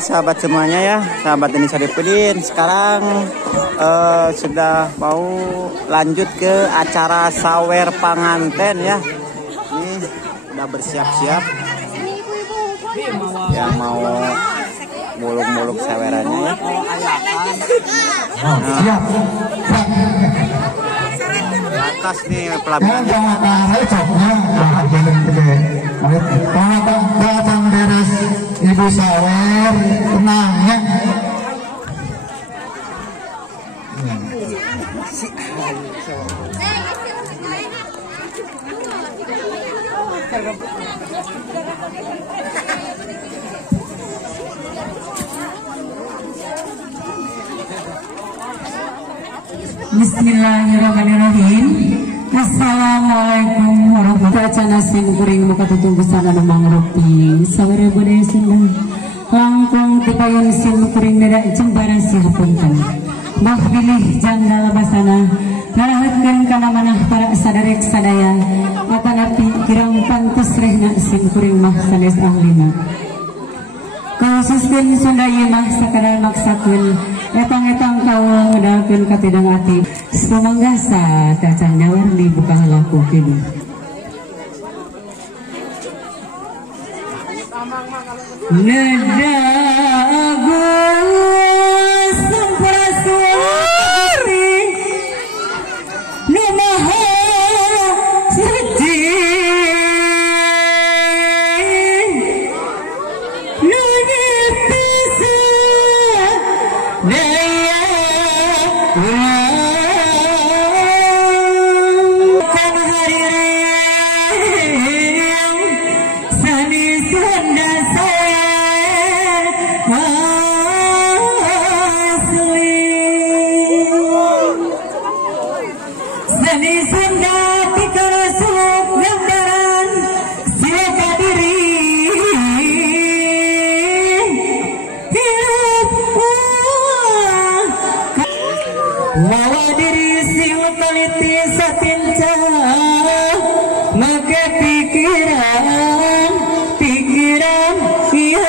sahabat semuanya ya, sahabat Deni Sarifudin. Sekarang sudah mau lanjut ke acara sawer panganten ya. Ini udah bersiap-siap yang mau muluk-muluk sawerannya ya. Siap. Di atas nih pelaminan. Datang beres ibu sawer, tenang ya. Bismillahirrahmanirrahim. Assalamualaikum warahmatullahi wabarakatuh. Kuring muka tutung besana namang ropi sawere budaya Sunda langkung tipayun sin kuring beda jembara sihapunten bah pilih janggal basana ngarahatkeun kana manah para saderek sadaya atanapi kirang pantes rehna sin kuring mah sanes ahlina khususkeun Sunda ieu mah sakadar maksakeun etang-etang kaula ngedalkeun katidang ati sumanggasa cacang nyawer dibuka laku kini. Nedagus sampurasuri nu maha suci nu nyipta daya kan hadirin sani Sunda asli sani Sunda tikara suluk gambaran silaga diri hidup mawa diri sing teliti satinca maka pikiran iya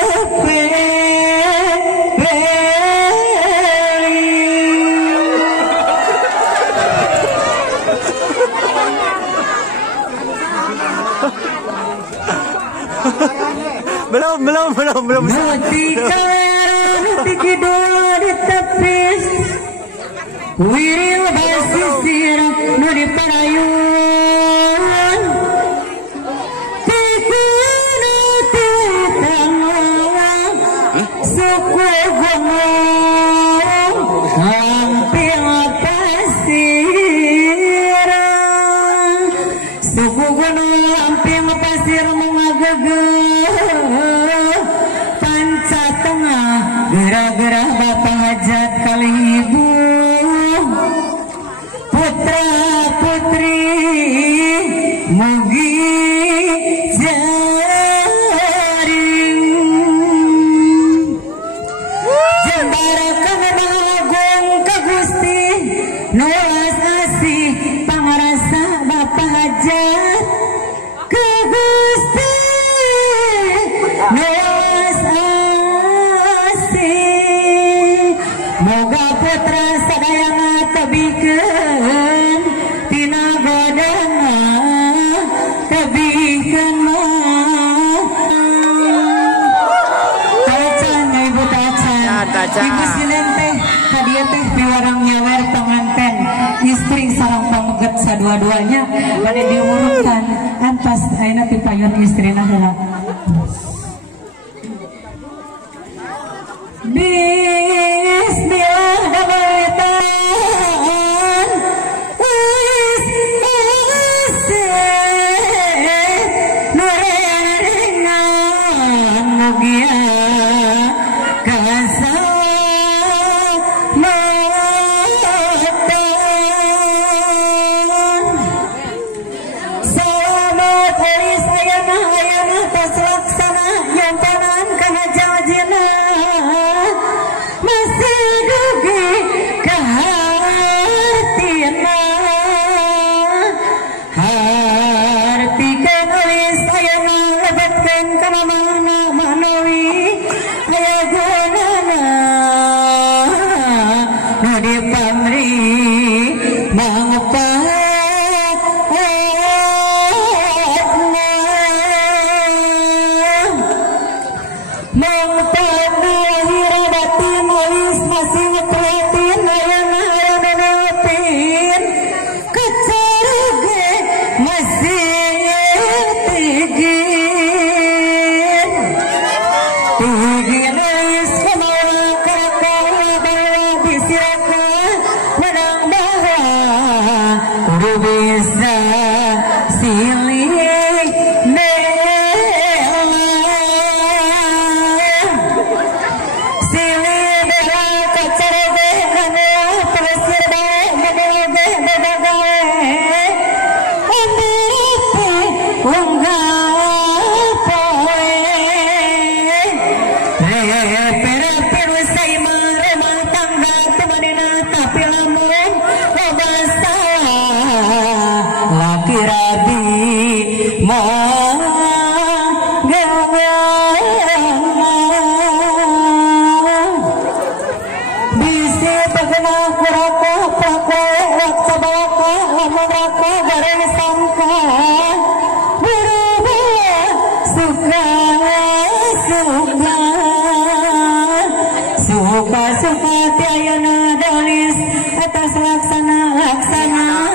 belum. Ketika kidul ditepis, wiril basisir nu dipayun, tikuna titang suku gunung hampir pasir, suku gunung hampir pasir gara-gara bapak hajat kali ibu putra putri mugi jaring jembara kemanagung ke Gusti nulas asih pangrasa bapak hajat ke Gusti nulas moga putra sadayana tebikeun tina godana tebikeun tacan ibu tacan ibu silem teh hadiah teh piwarang nyawer penganten istri sareng pameget sadua-duanya bade diurutkan antas ayeuna pipayun istrina heula Bismillah damai tahan nurengan mugia kasa matan selamat hari ayana tas laksana yang panan kana jajina masih dugi kehatiana hartikan alis ayana lebatkan kana mana manawi aya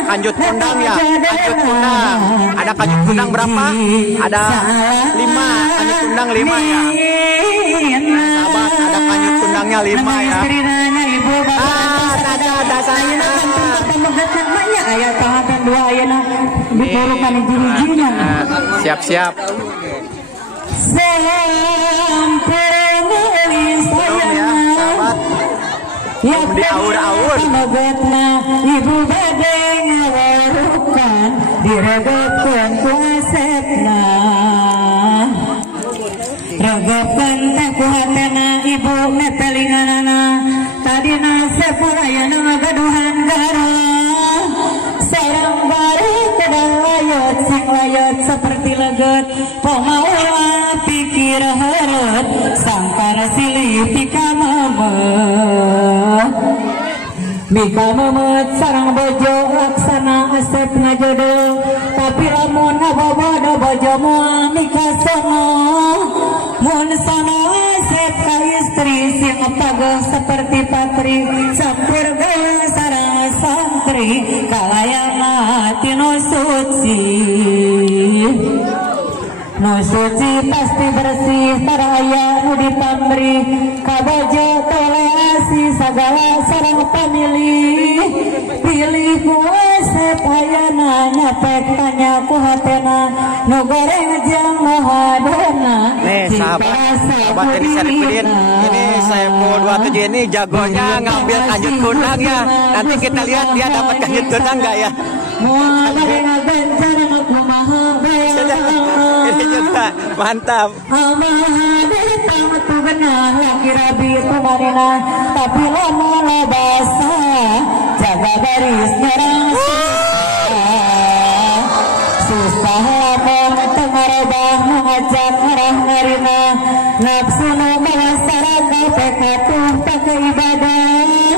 Kanjut kundang ya, kanjut kundang. Ada kanjut kundang berapa? Ada 5, kanjut kundang 5 ya. Sahabat, ada kanjut kundangnya 5 ya. Ada saya. Ayat tangan 2 ayana diburukan hiji-hijinya. Siap-siap. Belum ya, sahabat. Belum diaur-aur. Ibu bade ngawarukan diregetkeun ku asepna. Regetkeun teh ku hatena ibu netelinganana. Tadina sepur ayeuna ngagaduhan gara. Sareng bari kedah layot sing layot seperti leget. Pomaula pikir heureut sangkara silih pika memet. Mika memet sarang bojo laksana asep ngajodoh. Tapi lamun abobodo bojo moal mika sono. Mun sono asep ka istri sing pageh seperti patri. Campur gawe sarang santri kalayana hati nu suci. Nu suci pasti bersih taraya nu dipamri. Kabojo toleransi segala sarang pamilih. Pilih ku asep hayana nyapek tanya ku hatena. Nu goreng jeung nu hadena. Nih sahabat ini Syarifudin, ini saya mau 27 ini jagonya ngambil kanjut kundang ya. Nanti kita lihat dia dapat kanjut kundang nggak ya. Ini juga mantap. Tapi lama basah jaga garis merah. Susah lamun tengarobah mengajak arah ngarina. Nafsu nu masyarakat pekatuh pakai ibadah.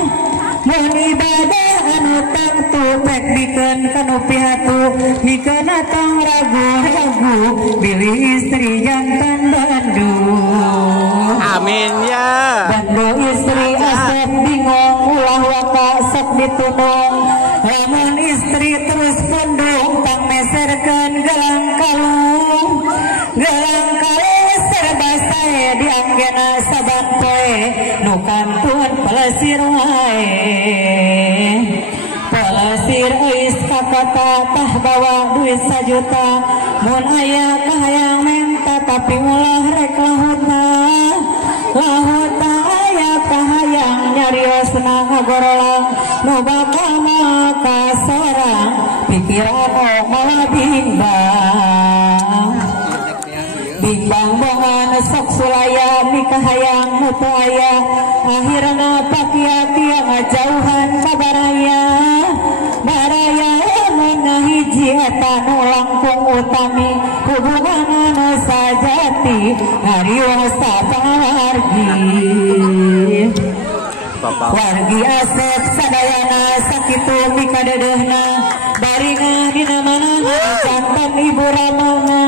Mun ibadah anu tangtu pek bikeun kanu pihatu. Mikeun atang ragu-ragu pilih istri jantan Bandung. Amin ya. Bandung istri asep bingung ulah waka sok ditunung. Lamun istri terus pundung tang meserkeun gelang kalung. Gelang kalung serba sae dianggena saban poe nu kantun pelesir wae. Pelesir eus kakota tah bawa duit 1 juta. Mun aya kahayang menta tapi ulah rek lahuta. Lahuta aya kahayang nyariosna ngagorolang nu bakal maka sorang pikiran malah bimbang. Bimbang bongan sok sulaya mikahayang mutu aya. Akhirna pakiati ngajauhan kabaraya. Baraya mun hiji eta nu langkung utami. Hubungan anu sajati ngariwasa pawargi. Wargi asep sadayana sakitu mikadedehna. Baringa dina manana jantan ibu ramana.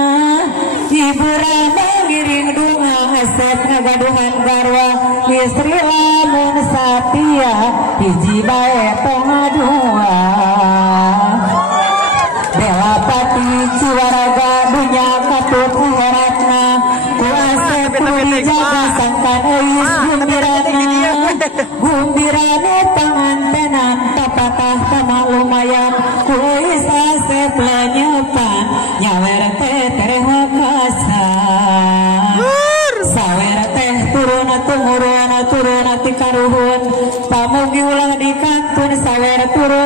Ibu Rama ngiring dunga asep ngagaduhan garwa. Istri lamun satia hiji bae pengadua. Bela pati ciwaraga dunya katut heratna. Ku asep puli jaga sangkan eis gumbirana. Gumbirana pangantenan tapatah kama lumayan. Ku eis asep lenyepan nyawer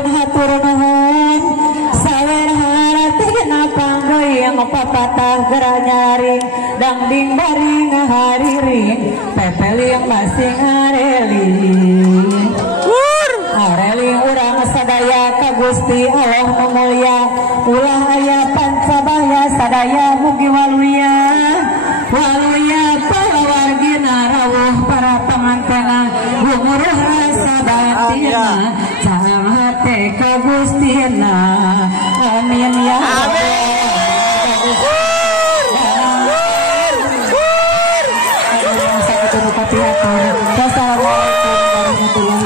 hatur nuhun sawer harati kenapa goyang papatah geranyari dangding baring hariring pepeling masing areling urang sadaya ka Gusti Allah nu mulya ulah aya pancabaya sadaya mugi waluya palawargina rawuh para pangantena gumuruh rasa batina cahang hate ka Gustina amin ya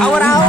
Awur ya.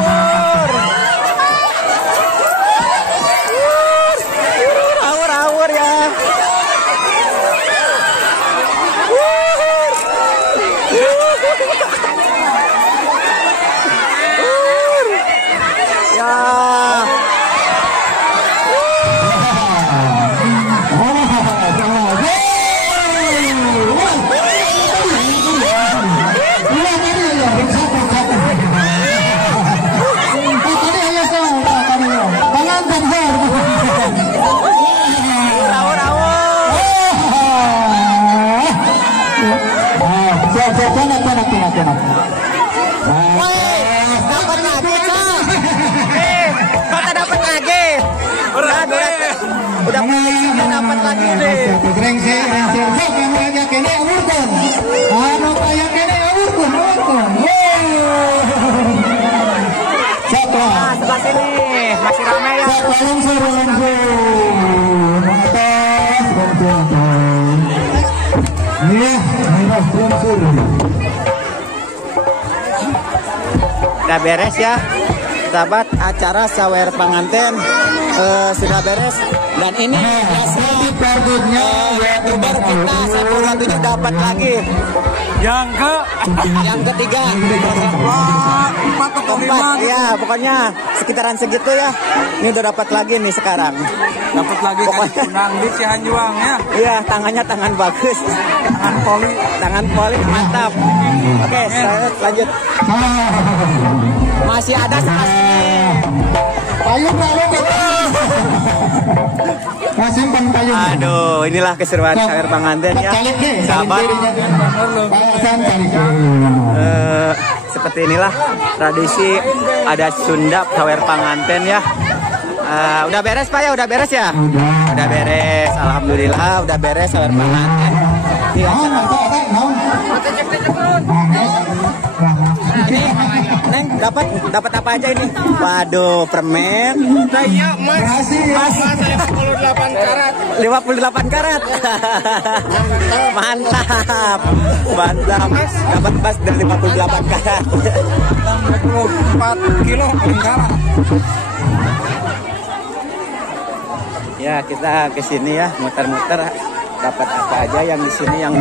Udah dapat lagi deh. Sebelah sini masih ramai ya. Udah beres ya, sahabat, acara sawer panganten sudah beres. Dan ini youtuber kita 127 dapat lagi yang ketiga, keempat ya, pokoknya sekitaran segitu ya. Ini udah dapat lagi nih sekarang. Dapat lagi kunang di Cihanjuang ya. Iya, tangannya tangan bagus. Tangan poli mantap. Oke, saya lanjut. Masih ada payung Aduh, inilah keseruan sawer panganten ya, sahabat. Seperti inilah tradisi adat Sunda sawer panganten ya. Udah beres Pak ya, udah beres ya? Udah beres, alhamdulillah udah beres sawer panganten. Neng, dapat apa aja ini? Waduh, permen. Iya, Mas 58 karat. 58 karat. Mantap. Dapat emas dari 58 karat. 64 kilo karat. Ya, kita ke sini ya, muter-muter. Dapat apa aja yang di sini yang